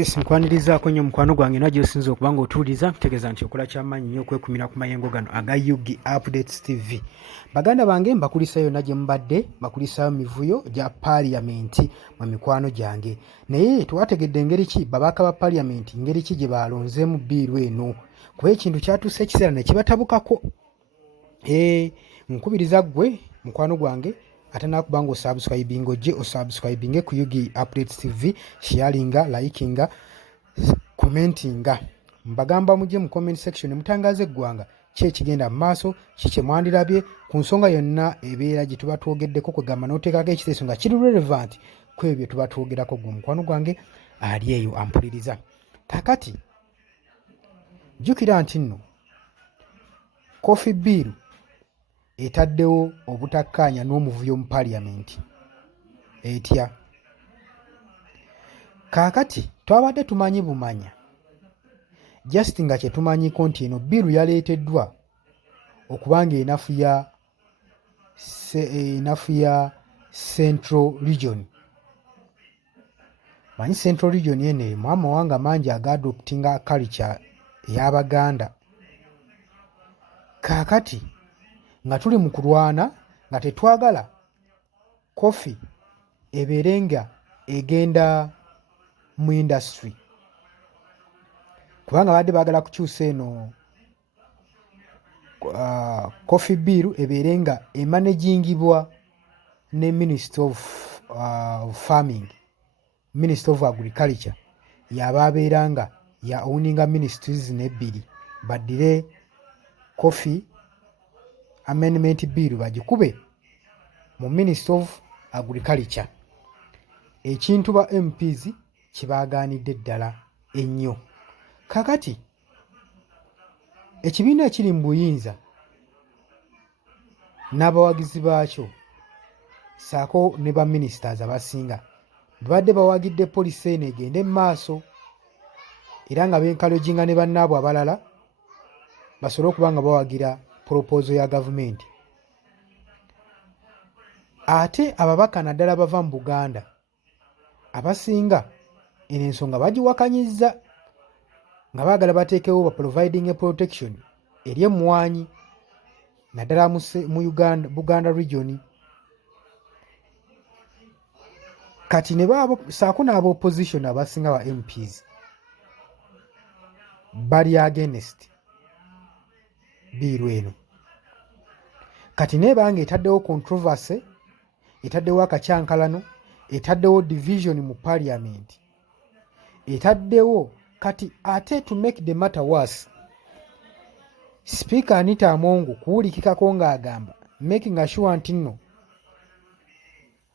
Yes, nkwanirizaako nnyo mukwano gwange najjo osinza okuba ng'otuuliza ntegeeza nti okola kyamaanyi nnyo okwekumira ku mayengo gano aga UG Updates TV. Baganda bange mbakulisa yonna gye mubadde, mbakulisayo mivuyo gya paaliyamenti mu mikwano gyange. Naye twategedde engeri ki babaka ba paaliyamenti ngeri ki gye balonzeemu bbiiru eno. Kuba ekintu kyatuuse ekiseera ne kibatabukako. Nkubiriza ggwe mukwano gwange ate nakuba nga osubscribinga ojje osubscribinge ku UG Updates TV, sharinga, likinga, commentinga. Mbagamba mujje mu comment section mutangaze eggwanga ki ekigenda mu maaso, ki kye mwandirabye ku nsonga yonna ebeera gye tuba twogeddeko kwegamba n'oteekako ekiteeso nga kiri relevant ku ebyo tuba twogerako gwe mukwano gwange ali eyo ampuliriza. Kakati jjukira nti nno Coffee Bill etaddewo obutakkaanya n'omuvuyo mu paaliyamenti etya. Kaakati twabadde tumanyi bumanya just nga kye tumanyiko nti eno bbiiru yaleeteddwa okubanga enafu ya Central Region. Manyi Central Region eno erimu amawanga mangi agaadoptinga culture ey'Abaganda. Kaakati nga tuli mu kulwana nga tetwagala kofi ebeere nga egenda mu industry, kubanga badde baagala kukyusa eno Coffee Bill ebeere nga emanagingibwa ne Minister of Farming, Minister of Agriculture yaba abeera nga ya owninga ministries n'ebbiri, baddire Coffee Amendment Bill bagikube mu Minister of Agriculture. Ekintu ba MPs kibaagaanidde ddala ennyo. Kakati ekibiina ekiri mu buyinza n'abawagizi baakyo saako ne ba ministers abasinga babadde bawagidde poliisi eno egende mu maaso era nga benkaloginga ne bannaabwe abalala basobole okuba nga bawagira proposal ya gavumenti. Ate ababaka naddala bava mu Buganda abasinga eno ensonga bagiwakanyizza nga baagala bateekewo ba providing a protection eri emmwanyi naddala mu Uganda, Buganda region. Kati ne saako n'aba-opposition abasinga ba MPs bali against biiru eno. Kati nebanga etaddewo controversy, etaddewo akacyankalano, etaddewo division mu parliament, etaddewo kati ate to make the matter worse, Speaker Anita Amongo kuwulikikako ng'agamba making sure nti nno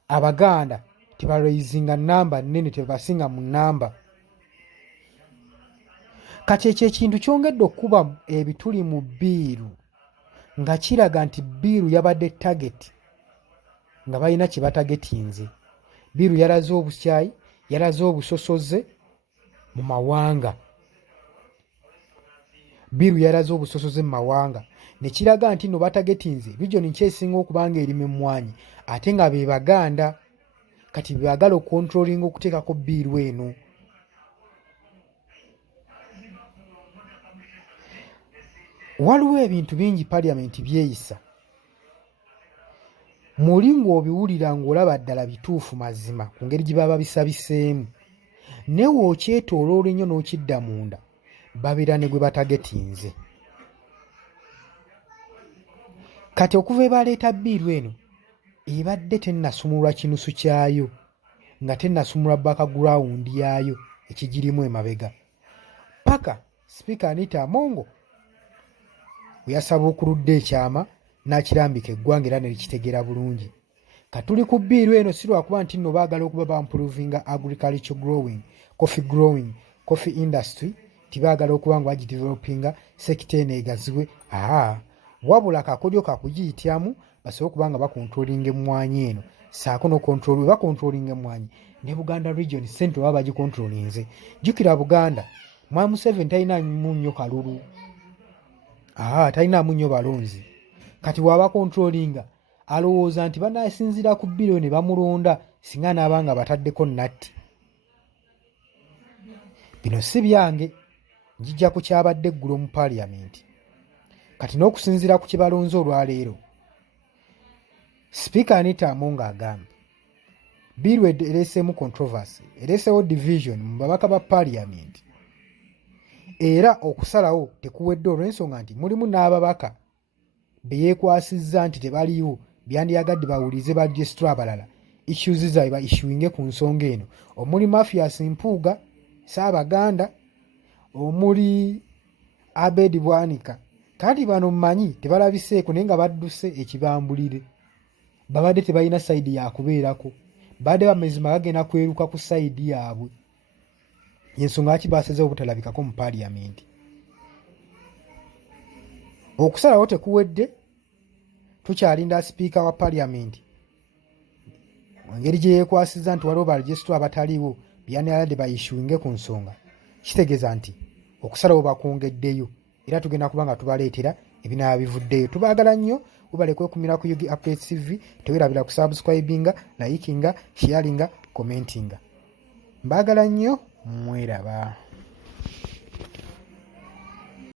Abaganda tebalaizinga namba nnene, tebasinga mu namba. Kati ekyo ekintu kyongedde okuba ebituli mu bbiiru nga kiraga nti bbiiru yabadde target nga balina kye batagetinze. Bbiiru yalaze obukyayi, yalaze obusosoze mu mawanga. Bbiiru yalaze obusosoze mu mawanga ne kiraga nti no batagetinze region nkyesinga okubanga eri mu mmwanyi ate nga be Baganda. Kati beagala okontrolinga okuteekako bbiiru eno. Waliwo ebintu bingi paaliyamenti byeyisa muli ng'obiwulira ng'olaba ddala bituufu mazima ku ngeri gye baba bisabiseemu, ne wookyetooloola ennyo n'okidda munda babeera ne gwe batagetinze. Kati okuva ebaleeta bbiiru eno ebadde tennasumulwa kinusu kyayo nga tennasumulwa background yaayo ekigirimu emabega, paka Speaker Anita Amongo we yasaba okuludda ekyama n'akirambika eggwanga era ne likitegeera bulungi. Katuli ku bbiiru eno si lwakuba nti nno baagala okuba bamprovinga agriculture growing, coffee industry, tibaagala okuba nga bagidevelopinga sekita eno egazibwe, wabula kakodyo kakugiyityamu basobole okuba nga bakontrolinga emmwanyi eno, saako we bakontrolinga emmwanyi ne Buganda region central baba bagikontrolinze. Jjukira Buganda Mwami Museveni talinamu nnyo kalulu, talinamu nnyo balonzi. Kati waba kontrolinga alowooza nti banaasinzira ku bbiiru ne bamulonda singa naaba nga bataddeko natti. bino si byange, njijja ku kyabadde eggulo mu paaliyamenti. Kati n'okusinziira ku kye balonze olwaleero, sipiika Anita Among agambye biiru ereeseemu controversy, ereeseewo division mu babaka ba paaliyamenti, era okusalawo tekuwedde olw'ensonga nti mulimu n'ababaka be yeekwasizza nti tebaliiwo byandiyagadde bawulize ba rejisitula abalala issues zaabwe ba issuinge ku nsonga eno, omuli Mafias Mpuuga, Ssaabaganda, omuli Abed Bwanika. Kandi bano mmanyi tebalabiseeko naye nga badduse ekibambulire, babadde tebalina sayidi yakubeerako, badde bamazima bagenda kweruka ku sayidi yaabwe, yensonga lwaki basazeewo obutalabikako mu paaliyamenti. Okusalawo tekuwedde, tukyalinda sipiika wa paaliyamenti engeri gye yeekwasizza nti waliwo barejisitula abataliiwo byandiyagadde bayishuinge ku nsonga. Kitegeeza nti okusalawo bakwongeddeyo, era tugenda kuba nga tubaleetera ebinaaba bivuddeyo. Tubaagala nnyo, mubale kwekumira ku Yugi Updates TV, teweerabira ku subscribinga, likinga, sharinga, commentinga. Mbaagala nnyo, mweraba.